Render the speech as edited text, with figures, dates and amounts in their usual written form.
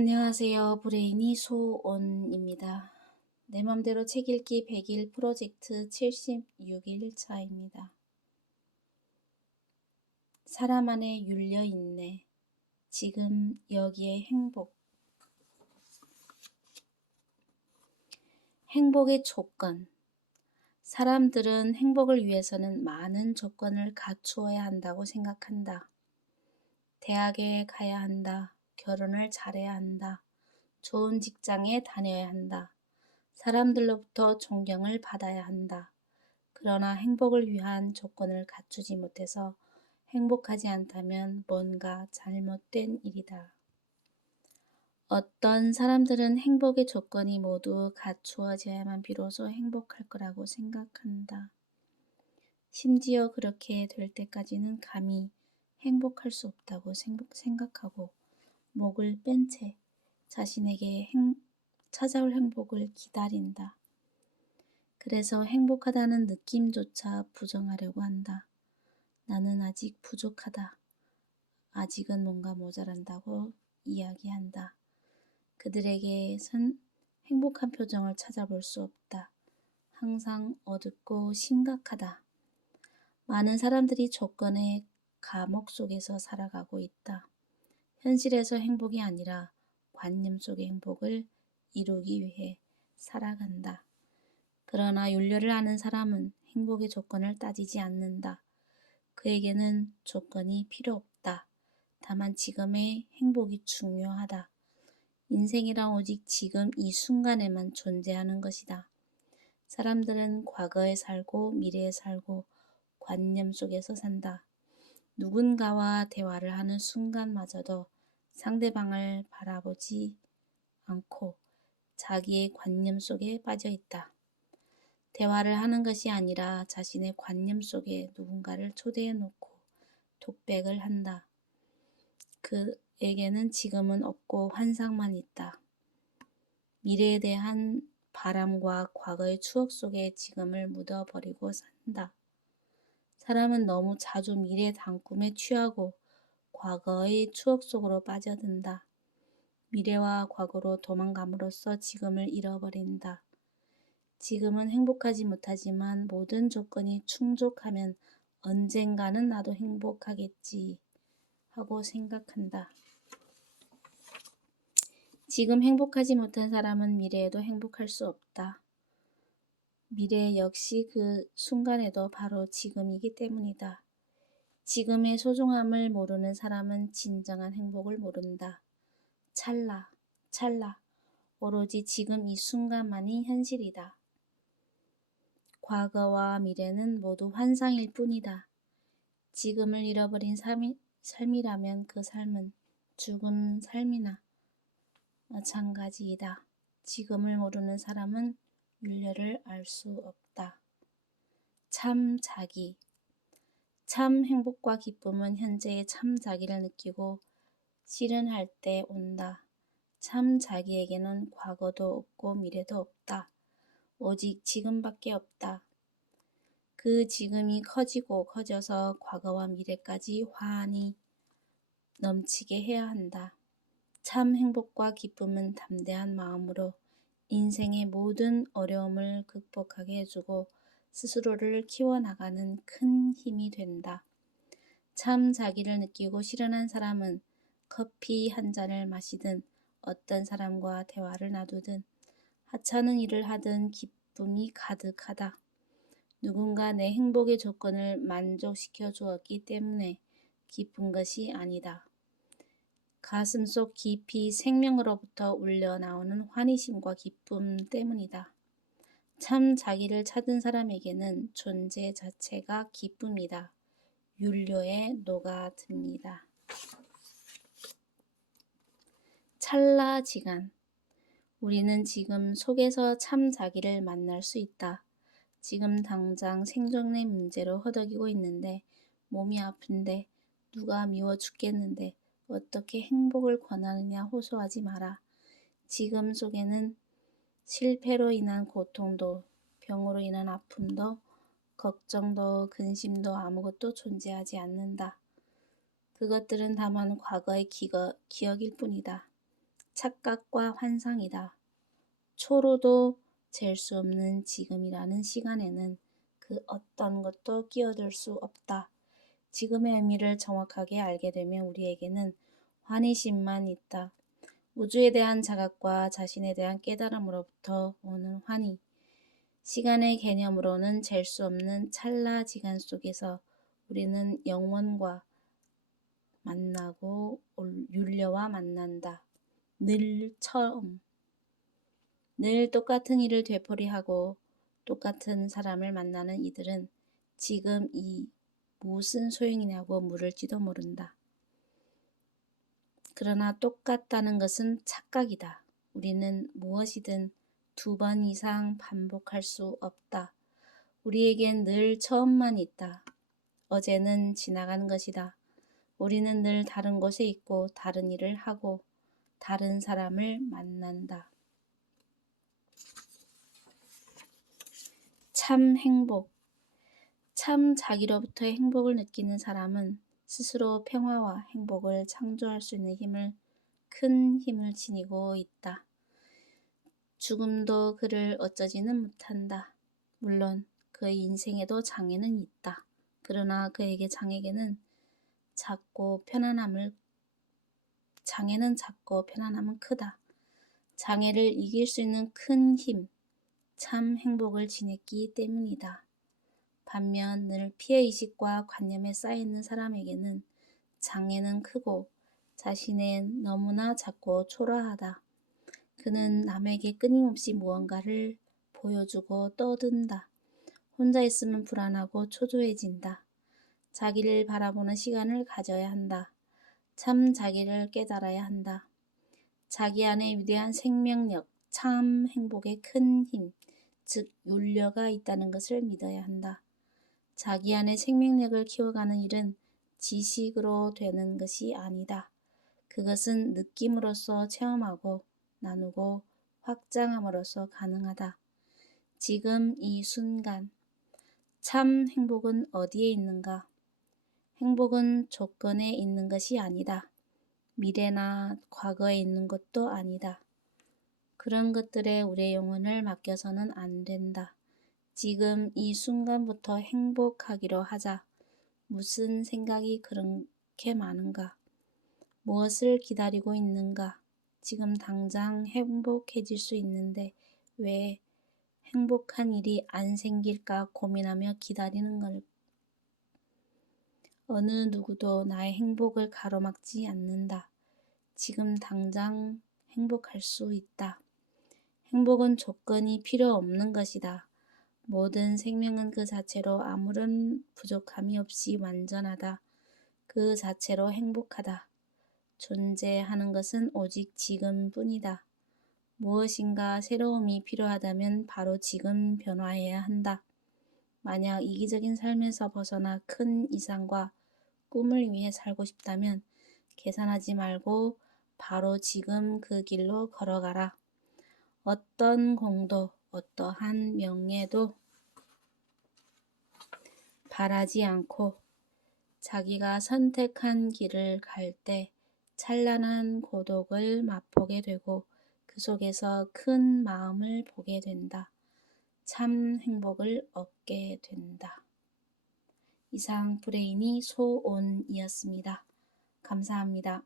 안녕하세요. 브레인이 소온입니다. 내 맘대로 책 읽기 100일 프로젝트 76일 차입니다. 사람 안에 윤려 있네. 지금 여기에 행복. 행복의 조건. 사람들은 행복을 위해서는 많은 조건을 갖추어야 한다고 생각한다. 대학에 가야 한다. 결혼을 잘해야 한다. 좋은 직장에 다녀야 한다. 사람들로부터 존경을 받아야 한다. 그러나 행복을 위한 조건을 갖추지 못해서 행복하지 않다면 뭔가 잘못된 일이다. 어떤 사람들은 행복의 조건이 모두 갖추어져야만 비로소 행복할 거라고 생각한다. 심지어 그렇게 될 때까지는 감히 행복할 수 없다고 생각하고 목을 뺀 채 자신에게 찾아올 행복을 기다린다. 그래서 행복하다는 느낌조차 부정하려고 한다. 나는 아직 부족하다. 아직은 뭔가 모자란다고 이야기한다. 그들에게선 행복한 표정을 찾아볼 수 없다. 항상 어둡고 심각하다. 많은 사람들이 조건의 감옥 속에서 살아가고 있다. 현실에서 행복이 아니라 관념 속의 행복을 이루기 위해 살아간다. 그러나 윤려를 아는 사람은 행복의 조건을 따지지 않는다. 그에게는 조건이 필요 없다. 다만 지금의 행복이 중요하다. 인생이란 오직 지금 이 순간에만 존재하는 것이다. 사람들은 과거에 살고 미래에 살고 관념 속에서 산다. 누군가와 대화를 하는 순간마저도 상대방을 바라보지 않고 자기의 관념 속에 빠져 있다. 대화를 하는 것이 아니라 자신의 관념 속에 누군가를 초대해 놓고 독백을 한다. 그에게는 지금은 없고 환상만 있다. 미래에 대한 바람과 과거의 추억 속에 지금을 묻어버리고 산다. 사람은 너무 자주 미래 단꿈에 취하고 과거의 추억 속으로 빠져든다. 미래와 과거로 도망감으로써 지금을 잃어버린다. 지금은 행복하지 못하지만 모든 조건이 충족하면 언젠가는 나도 행복하겠지 하고 생각한다. 지금 행복하지 못한 사람은 미래에도 행복할 수 없다. 미래 역시 그 순간에도 바로 지금이기 때문이다. 지금의 소중함을 모르는 사람은 진정한 행복을 모른다. 찰나, 오로지 지금 이 순간만이 현실이다. 과거와 미래는 모두 환상일 뿐이다. 지금을 잃어버린 삶이라면 그 삶은 죽은 삶이나 마찬가지이다. 지금을 모르는 사람은 윤례를 알 수 없다. 참 자기. 참 행복과 기쁨은 현재의 참 자기를 느끼고 실현할 때 온다. 참 자기에게는 과거도 없고 미래도 없다. 오직 지금밖에 없다. 그 지금이 커지고 커져서 과거와 미래까지 환히 넘치게 해야 한다. 참 행복과 기쁨은 담대한 마음으로 인생의 모든 어려움을 극복하게 해주고 스스로를 키워나가는 큰 힘이 된다. 참 자기를 느끼고 실현한 사람은 커피 한 잔을 마시든 어떤 사람과 대화를 나누든 하찮은 일을 하든 기쁨이 가득하다. 누군가 내 행복의 조건을 만족시켜 주었기 때문에 기쁜 것이 아니다. 가슴속 깊이 생명으로부터 울려나오는 환희심과 기쁨 때문이다. 참 자기를 찾은 사람에게는 존재 자체가 기쁨이다. 윤료에 녹아듭니다. 찰나지간. 우리는 지금 속에서 참 자기를 만날 수 있다. 지금 당장 생존의 문제로 허덕이고 있는데, 몸이 아픈데, 누가 미워 죽겠는데 어떻게 행복을 권하느냐 호소하지 마라. 지금 속에는 실패로 인한 고통도, 병으로 인한 아픔도, 걱정도, 근심도 아무것도 존재하지 않는다. 그것들은 다만 과거의 기억일 뿐이다. 착각과 환상이다. 초로도 잴 수 없는 지금이라는 시간에는 그 어떤 것도 끼어들 수 없다. 지금의 의미를 정확하게 알게 되면 우리에게는 환희심만 있다. 우주에 대한 자각과 자신에 대한 깨달음으로부터 오는 환희. 시간의 개념으로는 잴 수 없는 찰나지간 속에서 우리는 영원과 만나고 윤려와 만난다. 늘 처음. 늘 똑같은 일을 되풀이하고 똑같은 사람을 만나는 이들은 지금 이 무슨 소용이냐고 물을지도 모른다. 그러나 똑같다는 것은 착각이다. 우리는 무엇이든 2번 이상 반복할 수 없다. 우리에겐 늘 처음만 있다. 어제는 지나간 것이다. 우리는 늘 다른 곳에 있고 다른 일을 하고 다른 사람을 만난다. 참 행복. 참 자기로부터의 행복을 느끼는 사람은 스스로 평화와 행복을 창조할 수 있는 큰 힘을 지니고 있다. 죽음도 그를 어쩌지는 못한다. 물론 그의 인생에도 장애는 있다. 그러나 그에게 장애는 작고 편안함은 크다. 장애를 이길 수 있는 큰 힘, 참 행복을 지녔기 때문이다. 반면 늘 피해의식과 관념에 쌓여있는 사람에게는 장애는 크고 자신은 너무나 작고 초라하다. 그는 남에게 끊임없이 무언가를 보여주고 떠든다. 혼자 있으면 불안하고 초조해진다. 자기를 바라보는 시간을 가져야 한다. 참 자기를 깨달아야 한다. 자기 안에 위대한 생명력, 참 행복의 큰 힘, 즉 윤려가 있다는 것을 믿어야 한다. 자기 안에 생명력을 키워가는 일은 지식으로 되는 것이 아니다. 그것은 느낌으로써 체험하고 나누고 확장함으로써 가능하다. 지금 이 순간, 참 행복은 어디에 있는가? 행복은 조건에 있는 것이 아니다. 미래나 과거에 있는 것도 아니다. 그런 것들에 우리의 영혼을 맡겨서는 안 된다. 지금 이 순간부터 행복하기로 하자. 무슨 생각이 그렇게 많은가? 무엇을 기다리고 있는가? 지금 당장 행복해질 수 있는데 왜 행복한 일이 안 생길까 고민하며 기다리는 걸. 어느 누구도 나의 행복을 가로막지 않는다. 지금 당장 행복할 수 있다. 행복은 조건이 필요 없는 것이다. 모든 생명은 그 자체로 아무런 부족함이 없이 완전하다. 그 자체로 행복하다. 존재하는 것은 오직 지금뿐이다. 무엇인가 새로움이 필요하다면 바로 지금 변화해야 한다. 만약 이기적인 삶에서 벗어나 큰 이상과 꿈을 위해 살고 싶다면 계산하지 말고 바로 지금 그 길로 걸어가라. 어떤 공도 어떠한 명예도 바라지 않고 자기가 선택한 길을 갈 때 찬란한 고독을 맛보게 되고 그 속에서 큰 마음을 보게 된다. 참 행복을 얻게 된다. 이상 브레인이 소온이었습니다. 감사합니다.